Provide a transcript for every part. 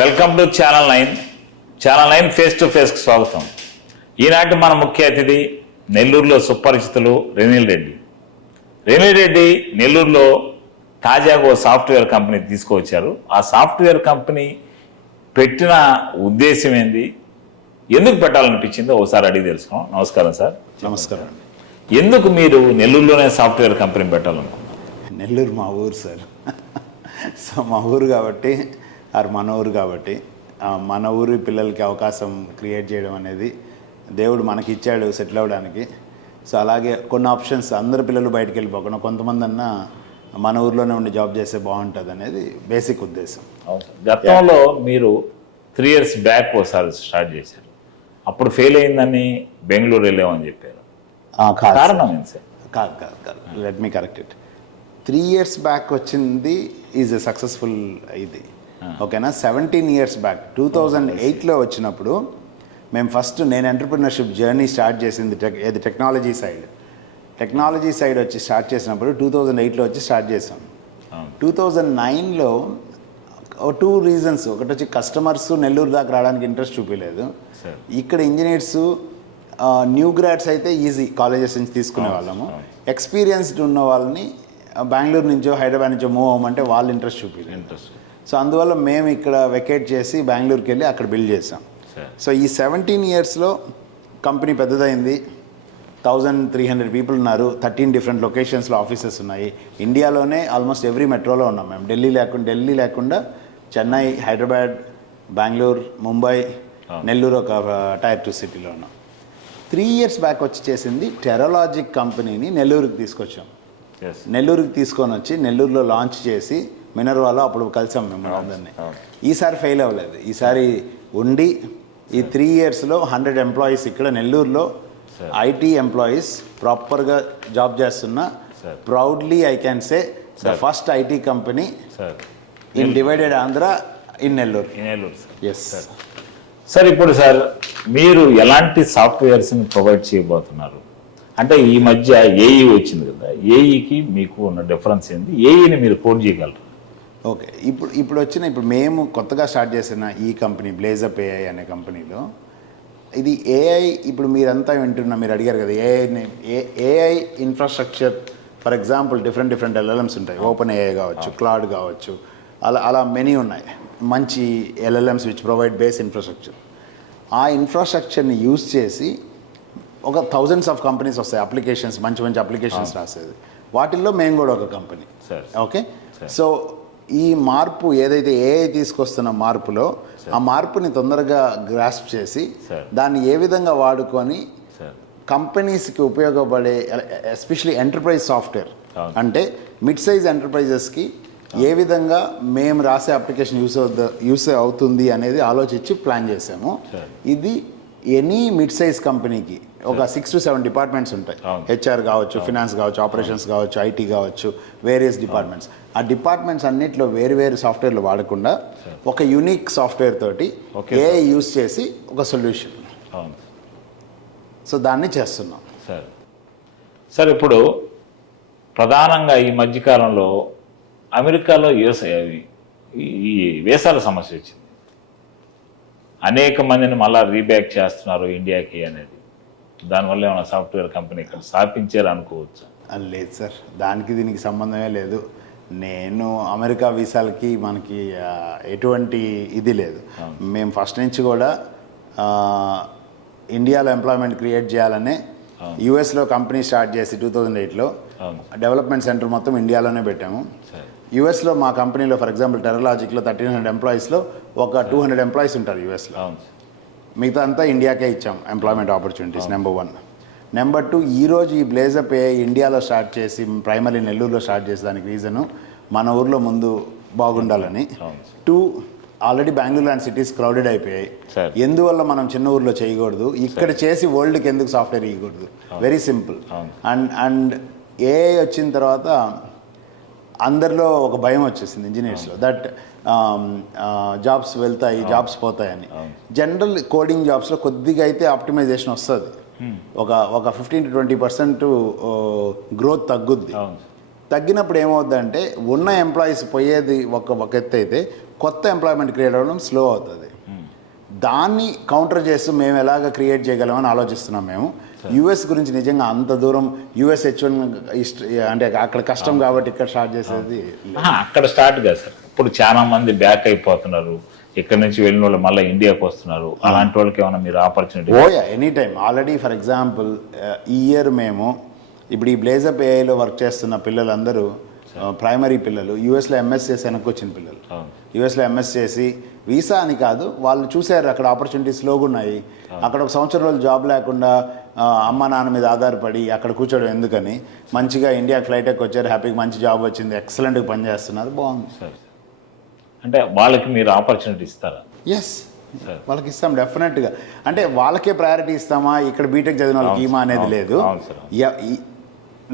Welcome to channel nine. Channel nine face to ఫేస్కి స్వాగతం. ఈనాటి మన ముఖ్య అతిథి నెల్లూరులో సుపరిచితులు రెనిల్ రెడ్డి. రెనిల్ రెడ్డి నెల్లూరులో తాజాగా ఓ సాఫ్ట్వేర్ కంపెనీ తీసుకువచ్చారు. ఆ సాఫ్ట్వేర్ కంపెనీ పెట్టిన ఉద్దేశం ఏంది? ఎందుకు పెట్టాలనిపించిందో ఒకసారి అడిగి తెలుసుకున్నాం నమస్కారం సార్. నమస్కారం. అండి ఎందుకు మీరు నెల్లూరులోనే సాఫ్ట్వేర్ కంపెనీ పెట్టాలనుకున్నారు? నెల్లూరు మా ఊరు సార్. సో మా ఊరు కాబట్టి ఆర్ మన ఊరు కాబట్టి మన ఊరి పిల్లలకి అవకాశం క్రియేట్ చేయడం అనేది దేవుడు మనకి ఇచ్చాడు సెటిల్ అవ్వడానికి. సో అలాగే కొన్ని ఆప్షన్స్ అందరు పిల్లలు బయటికి వెళ్ళిపోకుండా కొంతమంది అన్నా మన ఊర్లోనే ఉండి జాబ్ చేస్తే బాగుంటుంది అనేది బేసిక్ ఉద్దేశం. గతంలో మీరు త్రీ ఇయర్స్ బ్యాక్ ఒకసారి స్టార్ట్ చేశారు. అప్పుడు ఫెయిల్ అయిందని బెంగళూరు వెళ్ళామని చెప్పారు. కారణం ఏంటి సార్? కాదు కాదు కాదు. Let me correct it three years back వచ్చింది ఈజ్ ఎ సక్సెస్ఫుల్ ఇది. ఓకేనా? Seventeen years back two thousand ఎయిట్లో వచ్చినప్పుడు మేము ఫస్ట్ నేను ఎంటర్ప్రినర్షిప్ జర్నీ స్టార్ట్ చేసింది టెక్ ఏది టెక్నాలజీ సైడ్ టెక్నాలజీ సైడ్ వచ్చి స్టార్ట్ చేసినప్పుడు టూ థౌజండ్ ఎయిట్లో వచ్చి స్టార్ట్ చేసాం. టూ థౌజండ్ నైన్లో టూ రీజన్స్ ఒకటి వచ్చి కస్టమర్స్ నెల్లూరు దాకా రావడానికి ఇంట్రెస్ట్ చూపించలేదు. ఇక్కడ ఇంజనీర్స్ న్యూ గ్రాడ్స్ అయితే ఈజీ కాలేజెస్ నుంచి తీసుకునే వాళ్ళము. ఎక్స్పీరియన్స్డ్ ఉన్న వాళ్ళని బెంగళూరు నుంచో హైదరాబాద్ నుంచో మూవ్ అవ్వమంటే వాళ్ళు ఇంట్రెస్ట్ చూపించలేదు ఇంట్రెస్ట్ సో అందువల్ల మేము ఇక్కడ వెకేట్ చేసి బెంగళూరుకి వెళ్ళి అక్కడ బిల్డ్ చేసాం సో ఈ సెవెంటీన్ ఇయర్స్లో కంపెనీ పెద్దదైంది. థౌజండ్ త్రీ హండ్రెడ్ పీపుల్ ఉన్నారు. థర్టీన్ డిఫరెంట్ లొకేషన్స్లో ఆఫీసెస్ ఉన్నాయి. ఇండియాలోనే ఆల్మోస్ట్ ఎవ్రీ మెట్రోలో ఉన్నాం మేము. ఢిల్లీ లేకుండా ఢిల్లీ లేకుండా చెన్నై హైదరాబాద్ బెంగళూరు ముంబై నెల్లూరు ఒక టైర్ టూ సిటీలో ఉన్నాం. త్రీ ఇయర్స్ బ్యాక్ వచ్చి చేసింది టెరలాజిక్ కంపెనీని నెల్లూరుకి తీసుకొచ్చాం. నెల్లూరుకి తీసుకొని వచ్చి నెల్లూరులో లాంచ్ చేసి మినర్వాలో అప్పుడు కలిసాం మిమ్మల్ని అందరినీ అవును. ఈసారి ఫెయిల్ అవ్వలేదు. ఈసారి ఉండి ఈ త్రీ ఇయర్స్లో హండ్రెడ్ ఎంప్లాయీస్ ఇక్కడ నెల్లూరులో. ఐటీ ఎంప్లాయీస్ ప్రాపర్గా జాబ్ చేస్తున్న. Proudly I can say the. First IT company sir in divided Andhra in Nellore. ఇనేలూరు sir yes sir ఇప్పుడు సార్ మీరు ఎలాంటి సాఫ్ట్వేర్స్ని ప్రొవైడ్ చేయబోతున్నారు? అంటే ఈ మధ్య ఏఈ వచ్చింది కదా ఏఈకి మీకు ఉన్న డిఫరెన్స్ ఏంది? ఏఈని మీరు కోడ్ చేయగలరు? ఓకే. ఇప్పుడు ఇప్పుడు వచ్చిన ఇప్పుడు మేము కొత్తగా స్టార్ట్ చేసిన ఈ కంపెనీ బ్లేజప్ ఏఐ అనే కంపెనీలో ఇది ఏఐ ఇప్పుడు మీరంతా వింటున్న మీరు అడిగారు కదా AI AI infrastructure for example different different LLMs ఉంటాయి. ఓపెన్ ఏఐ కావచ్చు క్లాడ్ కావచ్చు అలా అలా మెనీ ఉన్నాయి. మంచి LLMs which provide base infrastructure ఆ ఇన్ఫ్రాస్ట్రక్చర్ని యూజ్ చేసి ఒక థౌజండ్స్ ఆఫ్ కంపెనీస్ వస్తాయి. అప్లికేషన్స్ మంచి మంచి అప్లికేషన్స్ రాసేది. వాటిల్లో మేము కూడా ఒక కంపెనీ. ఓకే? సో ఈ మార్పు ఏదైతే ఏఐ తీసుకొస్తున్న మార్పులో ఆ మార్పుని తొందరగా గ్రాస్ప్ చేసి. దాన్ని ఏ విధంగా వాడుకొని కంపెనీస్కి ఉపయోగపడే ఎస్పెషలీ ఎంటర్ప్రైజ్ సాఫ్ట్వేర్. అంటే మిడ్ సైజ్ ఎంటర్ప్రైజెస్కి ఏ విధంగా మేము రాసే అప్లికేషన్ యూస్ అవుద్ద యూస్ అవుతుంది అనేది ఆలోచించి ప్లాన్ చేసాము. ఇది ఎనీ మిడ్ సైజ్ కంపెనీకి ఒక సిక్స్ టు సెవెన్ డిపార్ట్మెంట్స్ ఉంటాయి. హెచ్ఆర్ కావచ్చు ఫినాన్స్ కావచ్చు ఆపరేషన్స్ కావచ్చు ఐటీ కావచ్చు వేరియస్ డిపార్ట్మెంట్స్ ఆ డిపార్ట్మెంట్స్ అన్నిట్లో వేరు వేరు సాఫ్ట్వేర్లు వాడకుండా ఒక యునిక్ సాఫ్ట్వేర్ తోటి ఏ యూస్ చేసి ఒక సొల్యూషన్ అవును. సో దాన్ని చేస్తున్నాం. సార్. సార్ ఇప్పుడు ప్రధానంగా ఈ మధ్యకాలంలో అమెరికాలో యుఎస్ ఈ వేసాల సమస్య వచ్చింది. అనేక మందిని మళ్ళా రీబ్యాక్ చేస్తున్నారు ఇండియాకి అనేది. దానివల్ల ఏమైనా సాఫ్ట్వేర్ కంపెనీ ఇక్కడ స్థాపించారు అనుకోవచ్చు లేదు సార్. దానికి దీనికి సంబంధమే లేదు. నేను అమెరికా వీసాలకి మనకి ఎటువంటి ఇది లేదు. మేము ఫస్ట్ నుంచి కూడా ఇండియాలో ఎంప్లాయ్మెంట్ క్రియేట్ చేయాలనే యూఎస్లో కంపెనీ స్టార్ట్ చేసి టూ థౌజండ్ ఎయిట్లో డెవలప్మెంట్ సెంటర్ మొత్తం ఇండియాలోనే పెట్టాము. సార్. యూఎస్లో మా కంపెనీలో ఫర్ ఎగ్జాంపుల్ టెరలాజిక్లో థర్టీన్ హండ్రెడ్ ఎంప్లాయీస్లో ఒక టూ హండ్రెడ్ ఎంప్లాయీస్ ఉంటారు యూఎస్లో మిగతా అంతా ఇండియాకే ఇచ్చాం employment opportunities number one number two ఈరోజు ఈ బ్లేజప్ ఏ ఇండియాలో స్టార్ట్ చేసి ప్రైమరీ నెల్లూరులో స్టార్ట్ చేసేదానికి రీజను మన ఊర్లో ముందు బాగుండాలని. టూ ఆల్రెడీ బెంగళూరు లాంటి సిటీస్ క్రౌడెడ్ అయిపోయాయి. ఎందువల్ల మనం చిన్న ఊర్లో చేయకూడదు? ఇక్కడ చేసి వరల్డ్కి ఎందుకు సాఫ్ట్వేర్ ఇవ్వకూడదు వెరీ సింపుల్. అండ్ అండ్ ఏ వచ్చిన తర్వాత అందరిలో ఒక భయం వచ్చేసింది ఇంజనీర్స్లో. దట్ జాబ్స్ వెళ్తాయి జాబ్స్ పోతాయని. జనరల్ కోడింగ్ జాబ్స్లో కొద్దిగా అయితే ఆప్టిమైజేషన్ వస్తుంది. ఒక ఒక fifteen to twenty percent growth తగ్గుద్ది. తగ్గినప్పుడు ఏమవుద్దంటే ఉన్న ఎంప్లాయీస్ పోయేది ఒక ఒక ఎత్తు అయితే కొత్త ఎంప్లాయ్మెంట్ క్రియేట్ అవ్వడం స్లో అవుతుంది. దాన్ని కౌంటర్ చేస్తూ మేము ఎలాగ క్రియేట్ చేయగలమని ఆలోచిస్తున్నాం మేము. యుఎస్ గురించి నిజంగా అంత దూరం యుఎస్ హెచ్ వన్ ఇష్ట అంటే అక్కడ కష్టం కాబట్టి ఇక్కడ స్టార్ట్ చేసేది అక్కడ స్టార్ట్ కాదు సార్. ఇప్పుడు చాలా మంది బ్యాక్ అయిపోతున్నారు. ఇక్కడ నుంచి వెళ్ళిన వాళ్ళు మళ్ళీ ఇండియాకి వస్తున్నారు. అలాంటి వాళ్ళకి ఏమైనా మీరు opportunity ఓయా any time already for example ఈ ఇయర్ మేము ఇప్పుడు ఈ బ్లేజప్ ఏఐలో వర్క్ చేస్తున్న పిల్లలందరూ ప్రైమరీ పిల్లలు యూఎస్లో ఎంఎస్ చేసి వెనక్కి వచ్చిన పిల్లలు. యూఎస్లో ఎంఎస్ చేసి వీసా అని కాదు వాళ్ళు చూశారు అక్కడ ఆపర్చునిటీస్ లోగా ఉన్నాయి అక్కడ ఒక సంవత్సరం రోజులు జాబ్ లేకుండా అమ్మ నాన్న మీద ఆధారపడి అక్కడ కూర్చోవడం ఎందుకని? మంచిగా ఇండియా ఫ్లైట్ ఎక్కి వచ్చారు హ్యాపీగా మంచి జాబ్ వచ్చింది ఎక్సలెంట్గా పనిచేస్తున్నారు బాగుంది. సార్ అంటే వాళ్ళకి మీరు ఆపర్చునిటీ ఇస్తారా? ఎస్. వాళ్ళకి ఇస్తాం డెఫినెట్గా అంటే వాళ్ళకే ప్రయారిటీ ఇస్తామా? ఇక్కడ బీటెక్ చదివిన వాళ్ళకి ఈమా అనేది లేదు.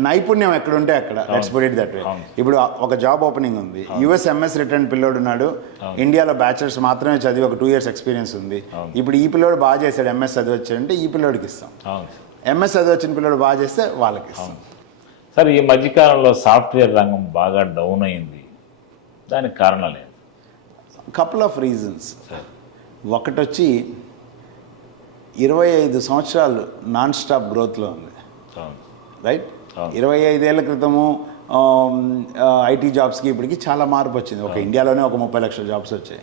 నైపుణ్యం ఎక్కడ ఉంటే అక్కడ let's put it that way. ఇప్పుడు ఒక జాబ్ ఓపెనింగ్ ఉంది. యుఎస్ ఎంఎస్ రిటర్న్ పిల్లోడు ఉన్నాడు. ఇండియాలో బ్యాచిలర్స్ మాత్రమే చదివి ఒక టూ ఇయర్స్ ఎక్స్పీరియన్స్ ఉంది. ఇప్పుడు ఈ పిల్లోడు బాగా చేశాడు. ఎంఎస్ చదివి వచ్చాడంటే ఈ పిల్లోడికి ఇస్తాం. ఎంఎస్ చదివి వచ్చిన పిల్లోడు బాగా చేస్తే వాళ్ళకి ఇస్తాం. సార్ ఈ మధ్యకాలంలో సాఫ్ట్వేర్ రంగం బాగా డౌన్ అయింది. దానికి కారణాలు కపుల్ ఆఫ్ రీజన్స్ సార్. ఒకటి వచ్చి ఇరవై ఐదు సంవత్సరాలు నాన్ స్టాప్ గ్రోత్లో ఉంది. రైట్. ఇరవై ఐదేళ్ళ క్రితము ఐటీ జాబ్స్కి ఇప్పటికి చాలా మార్పు వచ్చింది ఒక ఇండియాలోనే ఒక ముప్పై లక్షల జాబ్స్ వచ్చాయి.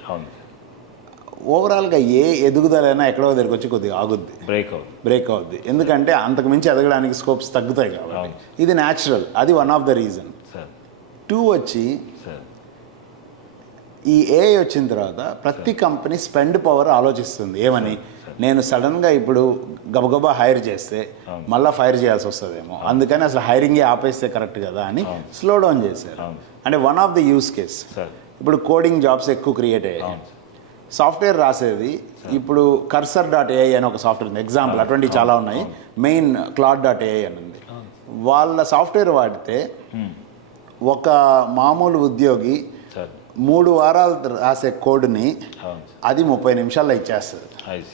ఓవరాల్గా ఏ ఎదుగుదలైనా ఎక్కడో దగ్గరికి వచ్చి కొద్దిగా ఆగుద్ది. బ్రేక్ అవుతుంది బ్రేక్ అవుద్ది. ఎందుకంటే అంతకు మించి ఎదగడానికి స్కోప్స్ తగ్గుతాయి కాబట్టి. ఇది న్యాచురల్. అది one of the reason. Sir. Two వచ్చి సార్. ఈ ఏఐ వచ్చిన తర్వాత ప్రతి కంపెనీ స్పెండ్ పవర్ ఆలోచిస్తుంది. ఏమని? నేను సడన్గా ఇప్పుడు గబగబా హైర్ చేస్తే మళ్ళీ ఫైర్ చేయాల్సి వస్తుందేమో. అందుకని అసలు హైరింగే ఆపేస్తే కరెక్ట్ కదా అని స్లో డౌన్ చేశారు. అంటే one of the use case. ఇప్పుడు కోడింగ్ జాబ్స్ ఎక్కువ క్రియేట్ అయ్యాయి. సాఫ్ట్వేర్ రాసేది ఇప్పుడు కర్సర్ డాట్ ఏఐ అని ఒక సాఫ్ట్వేర్ ఉంది. ఎగ్జాంపుల్ అటువంటివి చాలా ఉన్నాయి. మెయిన్ క్లాడ్ డాట్ ఏఐ అని ఉంది. వాళ్ళ సాఫ్ట్వేర్ వాడితే ఒక మామూలు ఉద్యోగి మూడు వారాలు రాసే కోడ్ని అది ముప్పై నిమిషాల్లో ఇచ్చేస్తుంది.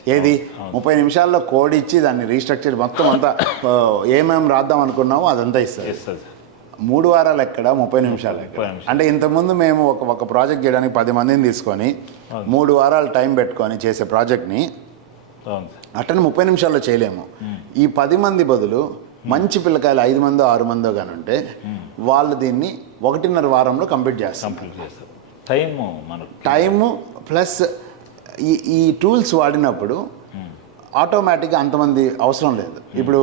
ఏది? ముప్పై నిమిషాల్లో కోడ్ ఇచ్చి దాన్ని రీస్ట్రక్చర్ మొత్తం అంతా ఆ, ఏమేం రాద్దాం అనుకున్నామో అదంతా ఇస్తుంది. మూడు వారాలు ఎక్కడ? ముప్పై నిమిషాలు. అంటే ఇంతకుముందు మేము ఒక ఒక ప్రాజెక్ట్ చేయడానికి పది మందిని తీసుకొని మూడు వారాలు టైం పెట్టుకొని చేసే ప్రాజెక్ట్ని అట్టని ముప్పై నిమిషాల్లో చేయలేము. ఈ పది మంది బదులు మంచి పిల్లకాయలు ఐదు మందో ఆరు మందో కానీ ఉంటే వాళ్ళు దీన్ని ఒకటిన్నర వారంలో కంప్లీట్ చేస్తాం కంప్లీట్ చేస్తారు. టైము మనకు టైము ప్లస్ ఈ ఈ టూల్స్ వాడినప్పుడు ఆటోమేటిక్గా అంతమంది అవసరం లేదు. ఇప్పుడు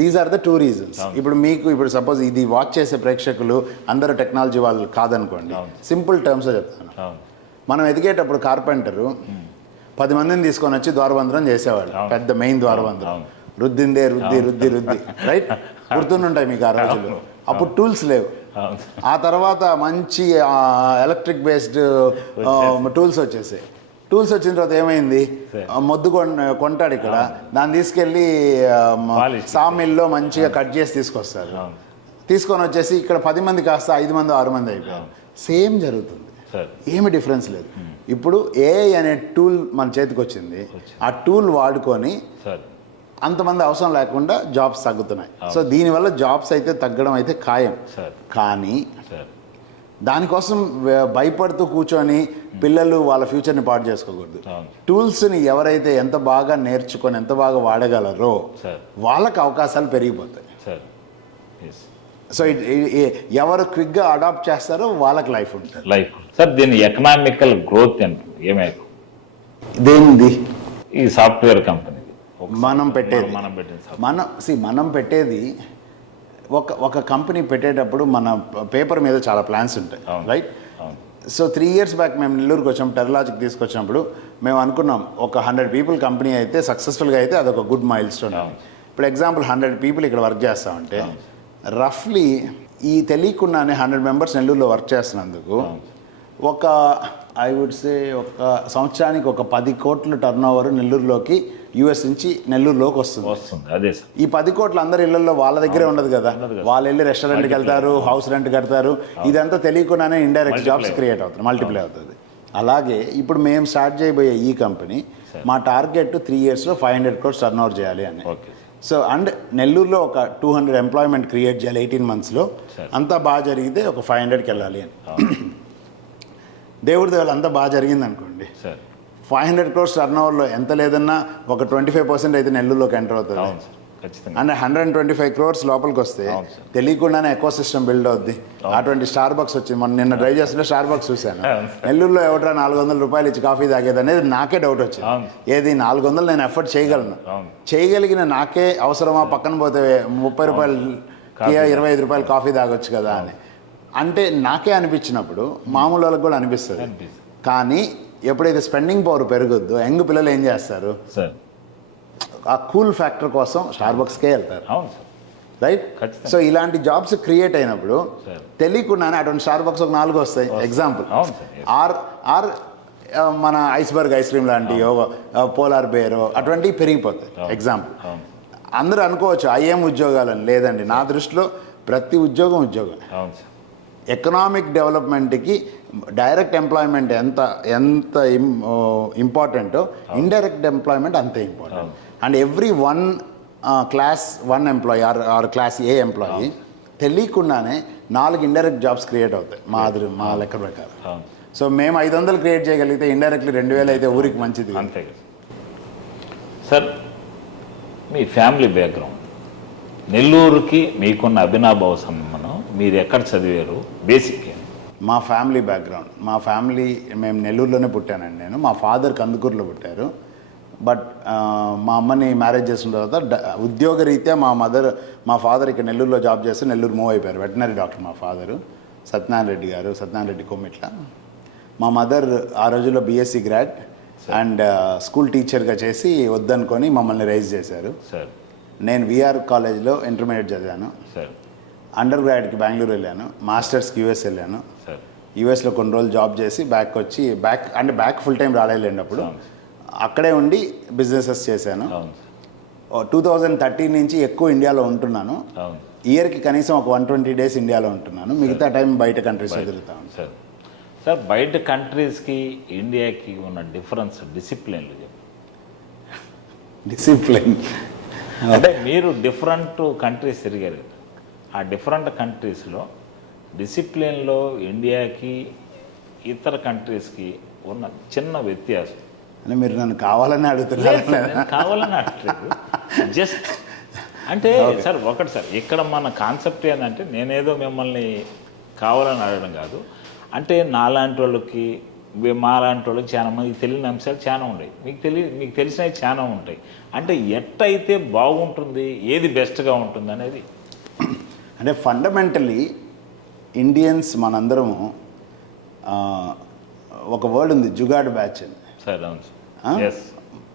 these are the two reasons ఇప్పుడు మీకు ఇప్పుడు సపోజ్ ఇది వాచ్ చేసే ప్రేక్షకులు అందరూ టెక్నాలజీ వాళ్ళు కాదనుకోండి. సింపుల్ టర్మ్స్ చెప్తాను మనం ఎదిగేటప్పుడు కార్పెంటరు పది మందిని తీసుకొని వచ్చి ద్వారబంధనం చేసేవాళ్ళు. పెద్ద మెయిన్ ద్వారబంధనం. రుద్దిందే రుద్ది రుద్ది రుద్ది. రైట్ గుర్తుంటాయి మీకు ఆ రోజులు. అప్పుడు టూల్స్ లేవు. ఆ తర్వాత మంచి ఎలక్ట్రిక్ బేస్డ్ టూల్స్ వచ్చేసాయి. టూల్స్ వచ్చిన తర్వాత ఏమైంది? మొద్దు కొంటాడు ఇక్కడ. దాన్ని తీసుకెళ్ళి. సామిల్లో మంచిగా కట్ చేసి తీసుకొస్తారు. తీసుకొని వచ్చేసి ఇక్కడ పది మంది కాస్త ఐదు మంది ఆరు మంది అయిపోయారు. సేమ్ జరుగుతుంది. ఏమి డిఫరెన్స్ లేదు. ఇప్పుడు ఏఐ అనే టూల్ మన చేతికి వచ్చింది ఆ టూల్ వాడుకొని అంతమంది అవసరం లేకుండా జాబ్స్ తగ్గుతున్నాయి. సో దీనివల్ల జాబ్స్ అయితే తగ్గడం అయితే ఖాయం. సార్. కానీ దానికోసం భయపడుతూ కూర్చొని పిల్లలు వాళ్ళ ఫ్యూచర్ని పాడు చేసుకోకూడదు. టూల్స్ని ఎవరైతే ఎంత బాగా నేర్చుకొని ఎంత బాగా వాడగలరో వాళ్ళకి అవకాశాలు పెరిగిపోతాయి. సో ఎవరు క్విక్గా అడాప్ట్ చేస్తారో వాళ్ళకి లైఫ్ ఉంటుంది. లైఫ్ సార్ దీని ఎకనామికల్ గ్రోత్ ఎంత ఏమే దేనిది ఈ సాఫ్ట్వేర్ కంపెనీది మనం పెట్టేది. మనం సాఫ్ట్వేర్ మనం సి మనం పెట్టేది ఒక ఒక కంపెనీ పెట్టేటప్పుడు మన పేపర్ మీద చాలా ప్లాన్స్ ఉంటాయి. Right so three years back మేము నెల్లూరుకి వచ్చాం టెర్లాజిక్ తీసుకొచ్చినప్పుడు మేము అనుకున్నాం ఒక హండ్రెడ్ పీపుల్ కంపెనీ అయితే సక్సెస్ఫుల్గా అయితే అదొక గుడ్ మైల్ స్టోన్. ఇప్పుడు ఎగ్జాంపుల్ హండ్రెడ్ పీపుల్ ఇక్కడ వర్క్ చేస్తామంటే రఫ్లీ ఈ తెలియకుండానే హండ్రెడ్ మెంబర్స్ నెల్లూరులో వర్క్ చేస్తున్నందుకు ఒక ఐ వుడ్ సే ఒక సంవత్సరానికి ఒక పది కోట్ల టర్న్ ఓవర్ నెల్లూరులోకి యూఎస్ నుంచి నెల్లూరులోకి వస్తుంది. వస్తుంది అదే సార్. ఈ పది కోట్ల అందరి ఇళ్ళలో వాళ్ళ దగ్గరే ఉండదు కదా? వాళ్ళు వెళ్ళి రెస్టారెంట్కి వెళ్తారు హౌస్ రెంట్ కడతారు. ఇదంతా తెలియకుండానే ఇండైరెక్ట్ జాబ్స్ క్రియేట్ అవుతుంది. మల్టిప్లై అవుతుంది అలాగే ఇప్పుడు మేము స్టార్ట్ చేయబోయే ఈ కంపెనీ మా టార్గెట్ త్రీ ఇయర్స్లో five hundred crores turnover చేయాలి అని. సో అండ్ నెల్లూరులో ఒక టూ హండ్రెడ్ ఎంప్లాయ్మెంట్ క్రియేట్ చేయాలి ఎయిటీన్ మంత్స్లో. అంతా బాగా జరిగితే ఒక ఫైవ్ హండ్రెడ్కి వెళ్ళాలి అని. దేవుడి దేవుడు అంతా బాగా జరిగింది అనుకోండి సార్. ఫైవ్ హండ్రెడ్ క్రోర్స్ టర్న్ ఓవర్లో ఎంత లేదన్నా ఒక ట్వంటీ ఫైవ్ పర్సెంట్ అయితే నెల్లూరులోకి ఎంటర్ అవుతుంది. అంటే hundred and twenty five crores లోపలికి వస్తే. తెలియకుండానే ఎకో సిస్టమ్ బిల్డ్ అవుద్ది. అటువంటి స్టార్ బక్స్ వచ్చింది. మొన్న నిన్న డ్రైవ్ చేస్తుంటే స్టార్ బక్స్ చూశాను. నెల్లూరులో ఎవట్రా నాలుగు వందల రూపాయలు ఇచ్చి కాఫీ తాగేది అనేది నాకే డౌట్ వచ్చింది. ఏది నాలుగు వందలు నేను ఎఫర్ట్ చేయగలను. చేయగలిగిన నాకే అవసరమా? పక్కన పోతే ముప్పై రూపాయలు ఇరవై ఐదు రూపాయలు కాఫీ తాగొచ్చు కదా అని. అంటే నాకే అనిపించినప్పుడు మామూలు వాళ్ళకి కూడా అనిపిస్తుంది. కానీ ఎప్పుడైతే స్పెండింగ్ పవర్ పెరుగుద్దో యంగ్ పిల్లలు ఏం చేస్తారు? సార్. ఆ కూల్ ఫ్యాక్టర్ కోసం స్టార్ బక్స్కే వెళ్తారు. అవును సార్. రైట్. సో ఇలాంటి జాబ్స్ క్రియేట్ అయినప్పుడు. తెలియకుండానే అటువంటి స్టార్ బాక్స్ ఒక నాలుగు వస్తాయి. ఎగ్జాంపుల్. ఆర్ ఆర్ మన ఐస్బర్గ్ ఐస్ క్రీమ్ లాంటివో పోలార్ బేరో అటువంటివి పెరిగిపోతాయి. ఎగ్జాంపుల్ అందరూ అనుకోవచ్చు ఐఎం ఉద్యోగాలని. లేదండి. నా దృష్టిలో ప్రతి ఉద్యోగం ఉద్యోగం. ఎకనామిక్ డెవలప్మెంట్కి డైరెక్ట్ ఎంప్లాయ్మెంట్ ఎంత ఎంత ఇంపార్టెంటో ఇండైరెక్ట్ ఎంప్లాయ్మెంట్ అంతే important and every one class one employee or or class A employee తెలియకుండానే నాలుగు ఇండైరెక్ట్ జాబ్స్ క్రియేట్ అవుతాయి. మా అదృ మా లెక్క ప్రకారం. సో మేము ఐదు వందలు క్రియేట్ చేయగలిగితే ఇండైరెక్ట్లీ రెండు వేలు అయితే ఊరికి మంచిది. అంతే సార్ మీ ఫ్యామిలీ బ్యాక్గ్రౌండ్ నెల్లూరుకి మీకున్న అభినాభావ సంబంధం. మీరు ఎక్కడ చదివారు బేసిక్ మా ఫ్యామిలీ బ్యాక్గ్రౌండ్ మా ఫ్యామిలీ మేము నెల్లూరులోనే పుట్టానండి నేను. మా ఫాదర్ కందుకూరులో పుట్టారు. బట్ మా అమ్మని మ్యారేజ్ చేసిన తర్వాత ఉద్యోగరీత్యా మా మదర్ మా ఫాదర్ ఇక్కడ నెల్లూరులో జాబ్ చేస్తే నెల్లూరు మూవ్ అయిపోయారు. వెటనరీ డాక్టర్ మా ఫాదరు సత్యనారాయణ రెడ్డి గారు సత్యనారాయణ రెడ్డి కొమ్మిట్ల. మా మదర్ ఆ రోజుల్లో బీఎస్సీ గ్రాడ్ అండ్ స్కూల్ టీచర్గా చేసి వద్దనుకొని మమ్మల్ని రైజ్ చేశారు. సార్ నేను విఆర్ కాలేజ్లో ఇంటర్మీడియట్ చదివాను. సార్ అండర్ గ్రాడ్కి బెంగళూరు వెళ్ళాను మాస్టర్స్కి యూఎస్ వెళ్ళాను. సార్ యూఎస్లో కొన్ని రోజులు జాబ్ చేసి బ్యాక్ వచ్చి బ్యాక్ అంటే బ్యాక్ ఫుల్ టైం రాలేదండి అప్పుడు. అక్కడే ఉండి బిజినెసెస్ చేశాను. టూ థౌజండ్ థర్టీన్ నుంచి ఎక్కువ ఇండియాలో ఉంటున్నాను. ఇయర్కి కనీసం ఒక వన్ ట్వంటీ డేస్ ఇండియాలో ఉంటున్నాను. మిగతా టైం బయట కంట్రీస్ తిరుగుతాను సార్ సార్ బయట కంట్రీస్కి ఇండియాకి ఉన్న డిఫరెన్స్ డిసిప్లిన్లు చెప్పు. డిసిప్లిన్ అంటే మీరు డిఫరెంట్ కంట్రీస్ తిరిగారు. ఆ డిఫరెంట్ కంట్రీస్లో డిసిప్లిన్లో ఇండియాకి ఇతర కంట్రీస్కి ఉన్న చిన్న వ్యత్యాసం. అని మీరు నన్ను కావాలని అడుగుతున్నారు. కావాలని అట్లేదు జస్ట్ అంటే సార్ ఒకటి సార్ ఇక్కడ మన కాన్సెప్ట్ ఏంటంటే నేనేదో మిమ్మల్ని కావాలని అడగడం కాదు. అంటే నాలాంటి వాళ్ళకి మాలాంటి వాళ్ళకి చాలా మందికి తెలియని అంశాలు చాలా ఉన్నాయి మీకు తెలియ మీకు తెలిసినవి చాలా ఉంటాయి. అంటే ఎట్టయితే బాగుంటుంది ఏది బెస్ట్గా ఉంటుంది అనేది అంటే ఫండమెంటలీ ఇండియన్స్ మనందరము ఒక వర్డ్ ఉంది జుగాడ్ బ్యాచ్ అని.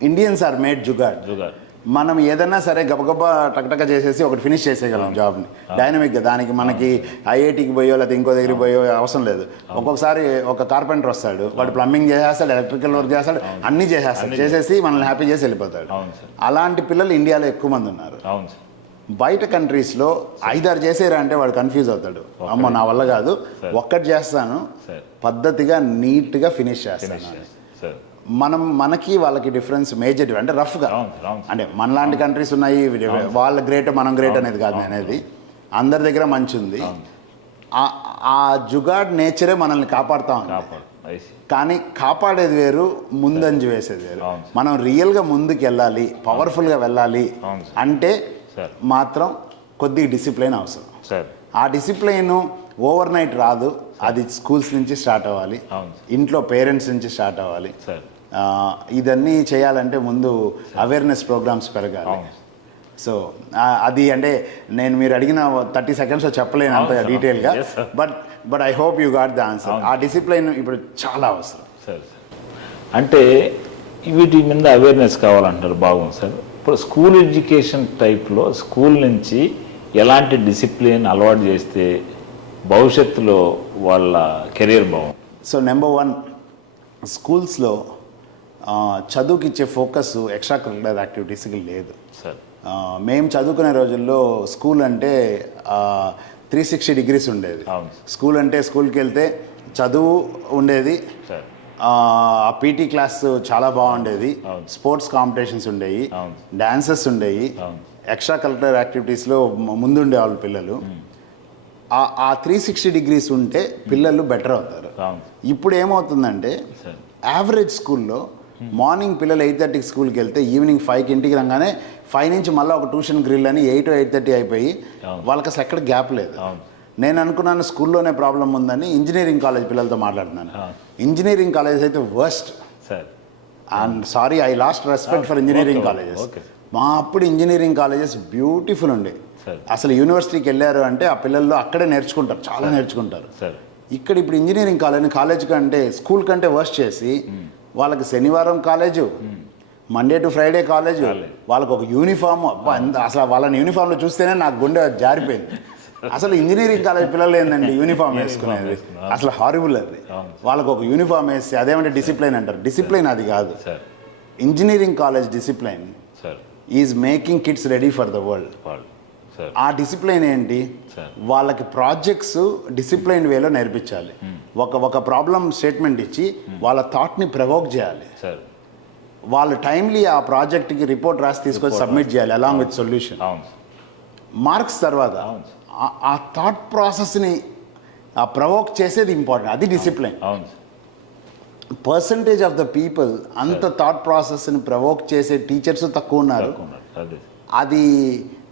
Indians are made jugaad jugaad మనం ఏదైనా సరే గబగబా టక్టక చేసేసి ఒకటి ఫినిష్ చేసేయగలం జాబ్ని డైనమిక్గా దానికి మనకి ఐఐటికి పోయో లేకపోతే ఇంకో దగ్గరికి పోయో అవసరం లేదు. ఒక్కొక్కసారి ఒక కార్పెంటర్ వస్తాడు వాడు ప్లంబింగ్ చేసేస్తాడు ఎలక్ట్రికల్ వర్క్ చేస్తాడు అన్నీ చేసేస్తాడు. చేసేసి మనల్ని హ్యాపీ చేసి వెళ్ళిపోతాడు. అలాంటి పిల్లలు ఇండియాలో ఎక్కువ మంది ఉన్నారు. అవును సార్. బయట కంట్రీస్లో ఐదారు చేసేరా అంటే వాడు కన్ఫ్యూజ్ అవుతాడు. అమ్మో నా వల్ల కాదు. ఒక్కటి చేస్తాను. పద్ధతిగా నీట్గా ఫినిష్ చేస్తాను మనం మనకి వాళ్ళకి డిఫరెన్స్ మేజర్ అంటే రఫ్గా అంటే మనలాంటి కంట్రీస్ ఉన్నాయి వాళ్ళ గ్రేట్ మనం గ్రేట్ అనేది కాదు అనేది. అందరి దగ్గర మంచి ఉంది ఆ- ఆ జుగాడ్ నేచరే మనల్ని కాపాడుతా ఉంది. కానీ కాపాడేది వేరు ముందంజు వేసేది వేరు. మనం రియల్గా ముందుకు వెళ్ళాలి పవర్ఫుల్గా వెళ్ళాలి. అంటే మాత్రం కొద్దిగా డిసిప్లైన్ అవసరం. సార్ ఆ డిసిప్లైన్ ఓవర్ నైట్ రాదు. అది స్కూల్స్ నుంచి స్టార్ట్ అవ్వాలి. ఇంట్లో పేరెంట్స్ నుంచి స్టార్ట్ అవ్వాలి. ఇదన్నీ చేయాలంటే ముందు అవేర్నెస్ ప్రోగ్రామ్స్ పెరగాలి. సో అది అంటే నేను మీరు అడిగిన థర్టీ సెకండ్స్ చెప్పలేను అంత. డీటెయిల్గా. But but I hope you got the answer ఆ డిసిప్లైన్ ఇప్పుడు చాలా అవసరం. సరే సార్ అంటే వీటి మీద అవేర్నెస్ కావాలంటారు బాగుంది సార్ ఇప్పుడు స్కూల్ ఎడ్యుకేషన్ టైప్లో స్కూల్ నుంచి ఎలాంటి డిసిప్లిన్ అలవాటు చేస్తే భవిష్యత్తులో వాళ్ళ కెరీర్ బాగుంది సో నెంబర్ వన్ స్కూల్స్లో చదువుకి ఇచ్చే ఫోకస్ ఎక్స్ట్రా కరికులర్ యాక్టివిటీస్కి లేదు. సార్. మేము చదువుకునే రోజుల్లో స్కూల్ అంటే త్రీ సిక్స్టీ డిగ్రీస్ ఉండేది. స్కూల్ అంటే స్కూల్కి వెళ్తే చదువు ఉండేది. సార్. ఆ పీటీ క్లాస్ చాలా బాగుండేది. స్పోర్ట్స్ కాంపిటీషన్స్ ఉండేవి. డాన్సెస్ ఉండేవి. ఎక్స్ట్రా కరికులర్ యాక్టివిటీస్లో ముందుండే వాళ్ళు పిల్లలు. ఆ- త్రీ సిక్స్టీ డిగ్రీస్ ఉంటే పిల్లలు బెటర్ అవుతారు. ఇప్పుడు ఏమవుతుందంటే యావరేజ్ స్కూల్లో మార్నింగ్ పిల్లలు ఎయిట్ థర్టీకి స్కూల్కి వెళ్తే ఈవినింగ్ ఫైవ్కి ఇంటికి రాగానే ఫైవ్ నుంచి మళ్ళీ ఒక ట్యూషన్ గ్రిల్ అని ఎయిట్ ఎయిట్ థర్టీ అయిపోయి. వాళ్ళకి అసలు ఎక్కడ గ్యాప్ లేదు. నేను అనుకున్నాను స్కూల్లోనే ప్రాబ్లం ఉందని ఇంజనీరింగ్ కాలేజ్ పిల్లలతో మాట్లాడుతున్నాను. ఇంజనీరింగ్ కాలేజ్ అయితే worst. Sir. And sorry I lost respect for engineering colleges. మా అప్పుడు ఇంజనీరింగ్ కాలేజెస్ బ్యూటిఫుల్ ఉండే. అసలు యూనివర్సిటీకి వెళ్ళారు అంటే ఆ పిల్లలు అక్కడే నేర్చుకుంటారు చాలా నేర్చుకుంటారు. సార్. ఇక్కడ ఇప్పుడు ఇంజనీరింగ్ కాలేజ్ కాలేజ్ కంటే స్కూల్ కంటే వర్స్ట్ చేసి వాళ్ళకి శనివారం college Monday to Friday college. వాళ్ళకి ఒక యూనిఫామ్. అసలు వాళ్ళని యూనిఫామ్లో చూస్తేనే నాకు గుండె జారిపోయింది. అసలు ఇంజనీరింగ్ కాలేజ్ పిల్లలు ఏందండి? యూనిఫామ్ వేసుకునేది. అసలు హారిబుల్ అది. వాళ్ళకి ఒక యూనిఫామ్ వేసి అదేమంటే డిసిప్లైన్ అంటారు. డిసిప్లైన్ అది కాదు. Sir. Engineering college discipline sir. Is making kids ready for the world ఆ డిసిప్లైన్ ఏంటి. వాళ్ళకి ప్రాజెక్ట్స్ డిసిప్లైన్ వేలో నేర్పించాలి. ఒక ఒక ప్రాబ్లం స్టేట్మెంట్ ఇచ్చి వాళ్ళ థాట్ని ప్రవోక్ చేయాలి. సార్. వాళ్ళు టైమ్లీ ఆ ప్రాజెక్ట్కి రిపోర్ట్ రాసి తీసుకొని సబ్మిట్ చేయాలి అలాంగ్ విత్ సొల్యూషన్ మార్క్స్ తర్వాత. ఆ- థాట్ ప్రాసెస్ని ఆ ప్రవోక్ చేసేది ఇంపార్టెంట్ అది డిసిప్లైన్ అవును. పర్సంటేజ్ ఆఫ్ ద పీపుల్ అంత థాట్ ప్రాసెస్ని ప్రవోక్ చేసే టీచర్స్ తక్కువ ఉన్నారు. అదే.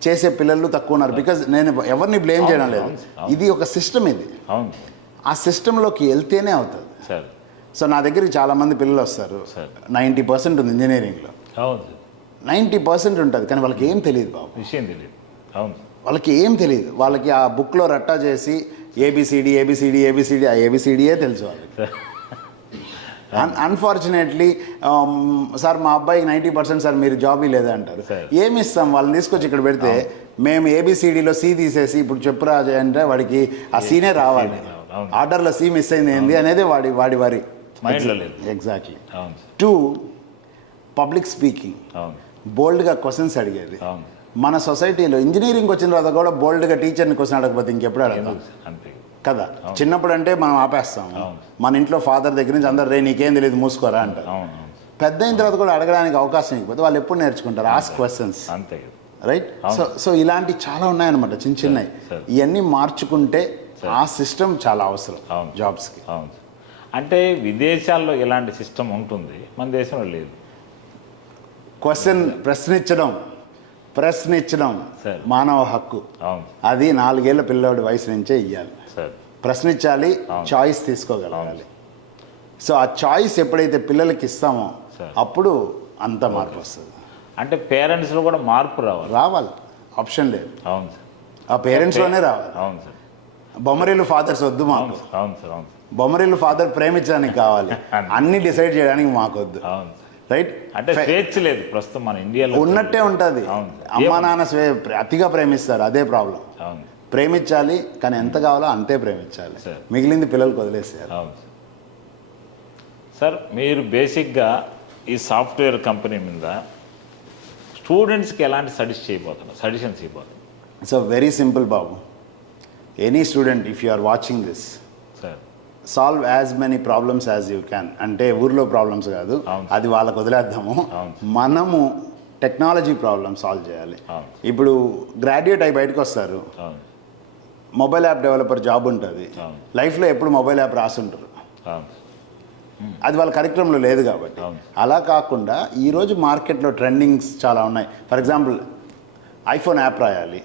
చేసే పిల్లలు తక్కువ ఉన్నారు. బికాజ్ నేను ఎవరిని బ్లేమ్ చేయడం లేదు. ఇది ఒక సిస్టమ్ ఇది. ఆ సిస్టంలోకి వెళ్తేనే అవుతుంది. సార్. సో నా దగ్గరికి చాలామంది పిల్లలు వస్తారు. నైంటీ పర్సెంట్ ఉంది ఇంజనీరింగ్లో నైంటీ పర్సెంట్ ఉంటుంది కానీ వాళ్ళకి ఏం తెలియదు బాబు. విషయం తెలియదు. అవును. వాళ్ళకి ఏం తెలియదు. వాళ్ళకి ఆ బుక్లో రట్టా చేసి ఏబిసిడి ఏబిసిడి ఏబిసిడి ఆ ఏబిసిడియే తెలుసు వాళ్ళకి. Sir un unfortunately sir um, మా అబ్బాయికి నైంటీ పర్సెంట్ సార్ మీరు జాబ్ లేదా అంటారు. ఏమి ఇస్తాం? వాళ్ళని తీసుకొచ్చి ఇక్కడ పెడితే మేము ఏబిసిడిలో సి తీసేసి ఇప్పుడు చెప్పురా అంటే వాడికి ఆ సీనే రావాలి. ఆర్డర్లో సి మిస్ అయింది ఏంది అనేది వాడి వాడి వరి. Exactly sir to public speaking బోల్డ్గా questions అడిగేది. మన సొసైటీలో ఇంజనీరింగ్ వచ్చిన తర్వాత కూడా బోల్డ్గా టీచర్ని క్వశ్చన్ అడగకపోతే ఇంకెప్పుడు అడగదు కదా. చిన్నప్పుడు అంటే మనం ఆపేస్తాం. మన ఇంట్లో ఫాదర్ దగ్గర నుంచి అందరు రే నీకేం తెలియదు మూసుకోరా అంటారు. అవును పెద్ద అయిన తర్వాత కూడా అడగడానికి అవకాశం ఇవ్వకపోతే వాళ్ళు ఎప్పుడు నేర్చుకుంటారు? ఆస్క్ క్వశ్చన్స్ అంతే. రైట్ సో సో ఇలాంటి చాలా ఉన్నాయన్నమాట చిన్న చిన్నవి. ఇవన్నీ మార్చుకుంటే ఆ సిస్టమ్ చాలా అవసరం. జాబ్స్కి. అంటే విదేశాల్లో ఇలాంటి సిస్టమ్ ఉంటుంది మన దేశంలో లేదు. క్వశ్చన్ ప్రశ్నించడం. ప్రశ్నించడం. మానవ హక్కు. అది నాలుగేళ్ళ పిల్లోడి వయసు నుంచే ఇవ్వాలి ప్రశ్నించాలి అవును. చాయిస్ తీసుకోగలగాలి. సో ఆ చాయిస్ ఎప్పుడైతే పిల్లలకి ఇస్తామో. అప్పుడు అంత మార్పు వస్తుంది. అంటే పేరెంట్స్లో కూడా మార్పు రావాలి. రావాలి. ఆప్షన్ లేదు. అవును సార్ ఆ పేరెంట్స్లోనే రావాలి. అవును సార్ ఫాదర్స్ వద్దు మాకు. అవును సార్ అవును ఫాదర్ ప్రేమించడానికి కావాలి. అన్ని. డిసైడ్ చేయడానికి మాకు వద్దు అవును రైట్ అంటే స్వేచ్ఛ లేదు ప్రస్తుతం మన ఇండియాలో. ఉన్నట్టే ఉంటుంది. అవును. అమ్మా నాన్న స్వే అతిగా ప్రేమిస్తారు అదే ప్రాబ్లం అవును. ప్రేమించాలి కానీ ఎంత కావాలో అంతే ప్రేమించాలి. మిగిలింది పిల్లలకు వదిలేసేయాలి. అవును. సార్. సార్ మీరు బేసిక్గా ఈ సాఫ్ట్వేర్ కంపెనీ మీద స్టూడెంట్స్కి ఎలాంటి సజెస్ట్ చేయబోతున్నారు? సజెషన్స్ ఇవ్వబోతున్నారు. So very simple Babu. Any student if you are watching this sir solve as many problems as you can అంటే ఊర్లో ప్రాబ్లమ్స్ కాదు. అది వాళ్ళకు వదిలేద్దాము. మనము టెక్నాలజీ ప్రాబ్లమ్ సాల్వ్ చేయాలి. ఇప్పుడు గ్రాడ్యుయేట్ అయి బయటకు వస్తారు. మొబైల్ యాప్ డెవలపర్ జాబ్ ఉంటుంది. లైఫ్లో ఎప్పుడు మొబైల్ యాప్ రాసుంటారు. అది వాళ్ళ కరిక్రమంలో లేదు కాబట్టి. అలా కాకుండా ఈరోజు మార్కెట్లో ట్రెండింగ్స్ చాలా ఉన్నాయి. ఫర్ ఎగ్జాంపుల్ ఐఫోన్ యాప్ రాయాలి.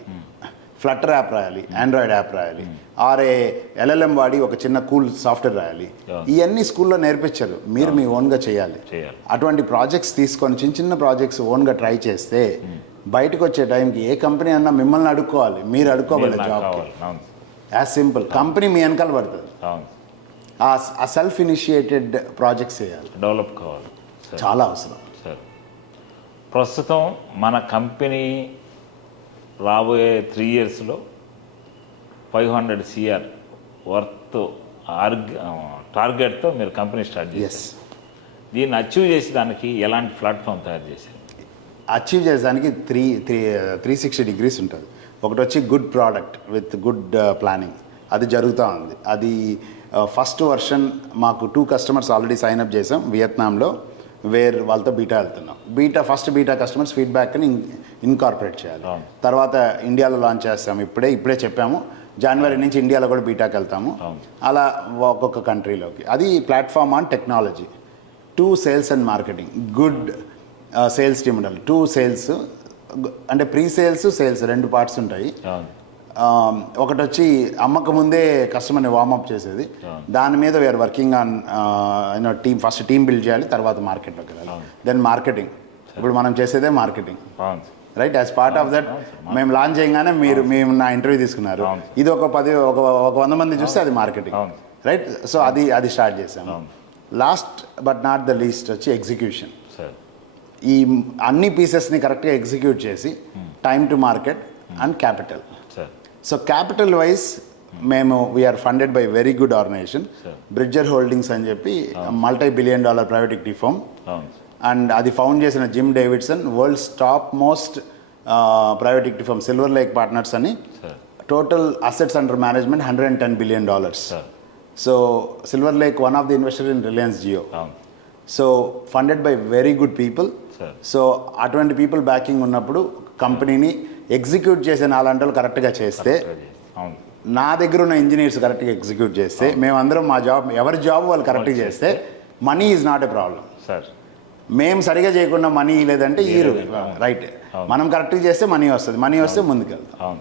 ఫ్లటర్ యాప్ రాయాలి. ఆండ్రాయిడ్ యాప్ రాయాలి. ఆర్ఏ ఎల్ఎల్ఎం వాడి ఒక చిన్న కూల్ సాఫ్ట్వేర్ రాయాలి. ఇవన్నీ స్కూల్లో నేర్పించరు. మీరు మీ ఓన్గా చేయాలి. చేయాలి. అటువంటి ప్రాజెక్ట్స్ తీసుకొని చిన్న చిన్న ప్రాజెక్ట్స్ ఓన్గా ట్రై చేస్తే బయటకు వచ్చే టైంకి ఏ కంపెనీ అన్నా మిమ్మల్ని అడుక్కోవాలి. మీరు అడుక్కోవాలి అవును. యాజ్ సింపుల్ కంపెనీ మీ వెనకాల పడుతుంది. అవును. ఆ- సెల్ఫ్ ఇనిషియేటెడ్ ప్రాజెక్ట్స్ చేయాలి. డెవలప్ కావాలి. చాలా అవసరం. సార్. ప్రస్తుతం మన కంపెనీ రాబోయే త్రీ ఇయర్స్లో five hundred CR worth org టార్గెట్తో మీరు కంపెనీ స్టార్ట్ చేశారు. దీన్ని అచీవ్ చేసేదానికి ఎలాంటి ప్లాట్ఫామ్ తయారు చేశారు? అచీవ్ చేసేదానికి three three three sixty degrees ఉంటుంది. ఒకటి వచ్చి good product with good planning. అది జరుగుతూ ఉంది. అది ఫస్ట్ వర్షన్ మాకు two customers already sign up చేసాం వియత్నాంలో వేర్ వాళ్ళతో బీటా వెళ్తున్నాం. బీటా ఫస్ట్ బీటా కస్టమర్స్ ఫీడ్బ్యాక్ని ఇన్కార్పొరేట్ చేయాలి. తర్వాత ఇండియాలో లాంచ్ చేస్తాము ఇప్పుడే ఇప్పుడే చెప్పాము. జనవరి నుంచి ఇండియాలో కూడా బీటాకి వెళ్తాము. అలా ఒక్కొక్క కంట్రీలోకి. అది platform on technology two sales and marketing good sales team ఉండాలి. టూ సేల్స్ అంటే ప్రీ సేల్స్ సేల్స్ రెండు పార్ట్స్ ఉంటాయి. ఆ, ఒకటి వచ్చి అమ్మక ముందే కస్టమర్ని వార్మప్ చేసేది. దాని మీద we're working on you know team first team build చేయాలి తర్వాత మార్కెట్లోకి వెళ్ళాలి. దెన్ మార్కెటింగ్ ఇప్పుడు మనం చేసేదే marketing. Right as part of that మేము లాంచ్ చేయగానే మీరు మేము నా ఇంటర్వ్యూ తీసుకున్నారు. ఇది ఒక పది ఒక ఒక వంద మంది చూస్తే అది మార్కెటింగ్. రైట్ సో అది అది స్టార్ట్ చేసాము. Last but not the least వచ్చి ఎగ్జిక్యూషన్ సార్. ఈ అన్ని పీసెస్ని కరెక్ట్గా ఎగ్జిక్యూట్ చేసి time to market and capital sir. So capital wise మేము we're funded by very good organisation. Bridger Holdings అని చెప్పి multi billion dollar private equity firm అవును అండ్ అది ఫౌండ్ చేసిన Jim Davidson world's top most private equity firm Silver Lake Partners అని. Total assets under management hundred and ten billion dollars. So Silver Lake one of the investor in Reliance Jio. So funded by very good people. So అటువంటి people backing ఉన్నప్పుడు కంపెనీని execute చేసే నాలంటే కరెక్ట్గా చేస్తే అవును. నా దగ్గర ఉన్న ఇంజనీర్స్ కరెక్ట్గా ఎగ్జిక్యూట్ చేస్తే మేమందరం మా జాబ్ ఎవరి జాబ్ వాళ్ళు కరెక్ట్గా చేస్తే money is not a problem sir మేము సరిగా చేయకుండా మనీ లేదంటే ఈరు. రైట్. మనం కరెక్ట్గా చేస్తే మనీ వస్తుంది. మనీ వస్తే ముందుకెళ్తాం. అవును.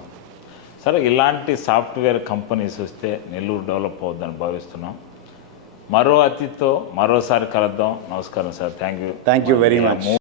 సరే ఇలాంటి సాఫ్ట్వేర్ కంపెనీస్ వస్తే నెల్లూరు డెవలప్ అవుద్దని భావిస్తున్నాం. మరో అతిథితో మరోసారి కలుద్దాం. నమస్కారం sir. Thank you thank you very much